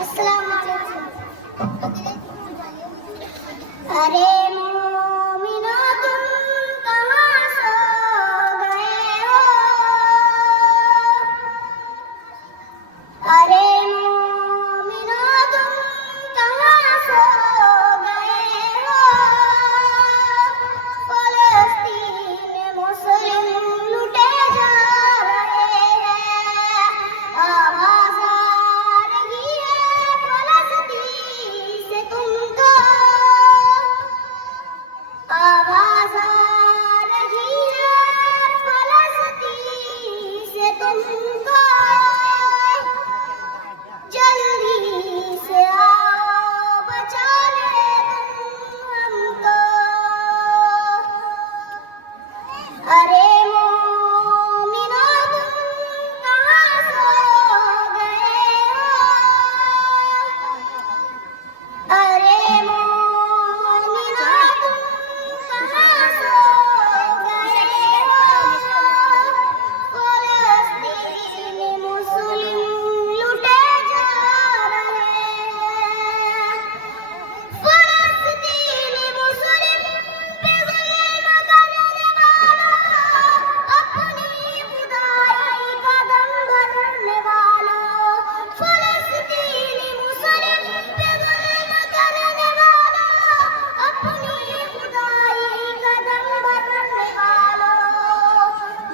अस्सलाम वालेकुम। अरे मोमिनो तुम कहाँ सो गए हो? अरे मोमिनो तुम कहाँ सो गए हो? फलस्तीन मुस्लिम लुटे जा रहे हैं। आवाज़ आ रही है फलस्तीन से तुमको। आवाज़ आ रही है फलस्तीन से तुमको। जल्दी से आओ बचा ले तुम हमको। अरे मोमिनो तुम कहाँ सो गए हो? अरे मोमिनो तुम कहाँ सो गए हो? फलस्तीन मुस्लिम लुटे जा रहे हैं। फलस्तीन मुस्लिम पे जुल्म करने वालों, अपनी खुदाई का दम भरने वालों। फलस्तीन मुस्लिम पे जुल्म करने वालों, अपनी खुदाई का दम भरने वालों।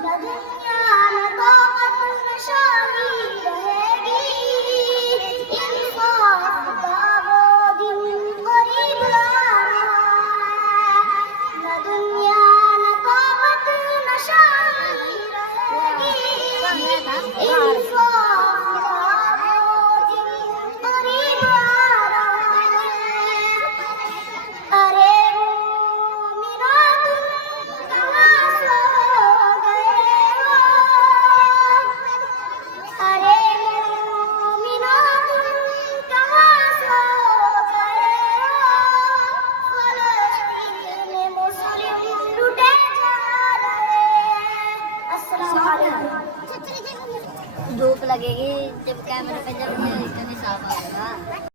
न दुनिया न ताकत न शाही रहेगी, इंसाफ का वो दिन करीब आ रहा है। न दुनिया न ताकत न शाही रहेगी, इंसाफ का वो दिन करीब आ रहा है। अरे मोमिनो तुम कहाँ सो गए हो? अरे मोमिनो तुम कहाँ सो गए हो? फलस्तीन मुस्लिम लुटे जा रहे हैं। अस्सलाम वालेकुम। धूप लगेगी जब कैमरे पे, जब ये इसका निशान आएगा।